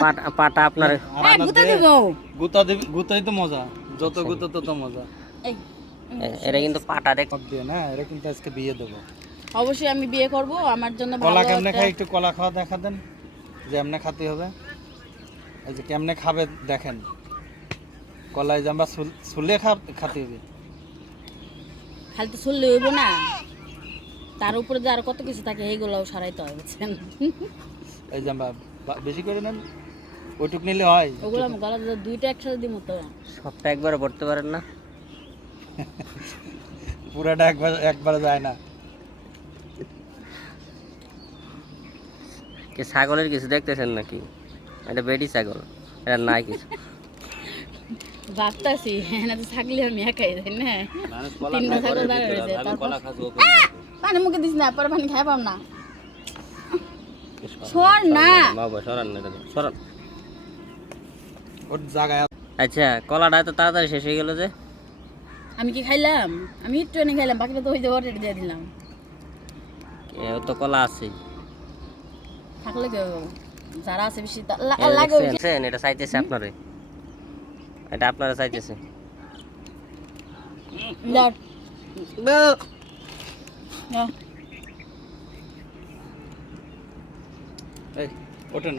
পাটা আপনার গুতা দেব গুতাই তো মজা, যত গুতা তত মজা। এই এটা কিন্তু পাটা দেখ সব দিয়ে না, এরা কিন্তু আজকে বিয়ে দেবো। অবশ্যই আমি বিয়ে করব, আমার জন্য ভালো কলা কেমনে একটা খাই একটু কলা খাওয়া দেখা দেন, যে এমনে খাতে হবে। এই যে কেমনে খাবে দেখেন, কলাই যে আমরা সুলে খাতে হবে। খালি তো চললে হইব না, তার উপরে যে আর কত কিছু থাকে এইগুলোও সারাইতে হয় বুঝছেন। এই যে আমরা বেশি করে নেন, ওইটুক নিলে হয়। ওগুলো আমি গলা দিয়ে দুইটা একসাথে দিব তো। সবটা একবারে পড়তে পারেন না? পুরাটা একবার যায় না। কি ছাগলের কিছু দেখতেছেন নাকি? এটা বেডি ছাগল, এটা নাই কিছু। ভাবতাছি না তো থাকলে আমি একাই যাই না, তিনটা ছাগল দাঁড়িয়ে রয়েছে। পানি মুখে দিস না, পরে পানি খাই পাম না। সর না বাবা সরান না, এটা সরান। ওর জায়গায় আচ্ছা, কলাটা এত তাড়াতাড়ি শেষ হয়ে গেল যে? আমি কি খাইলাম? আমি একটু এনে খাইলাম, বাকিটা তো ওই যে অলরেডি দিয়ে দিলাম। ও তো কলা আছে, থাকলে কেউ যারা আছে বেশি লাগে। দেখছেন? এটা চাইতেছে আপনারে, এটা আপনারা চাইতেছে। দাও এই ওঠেন।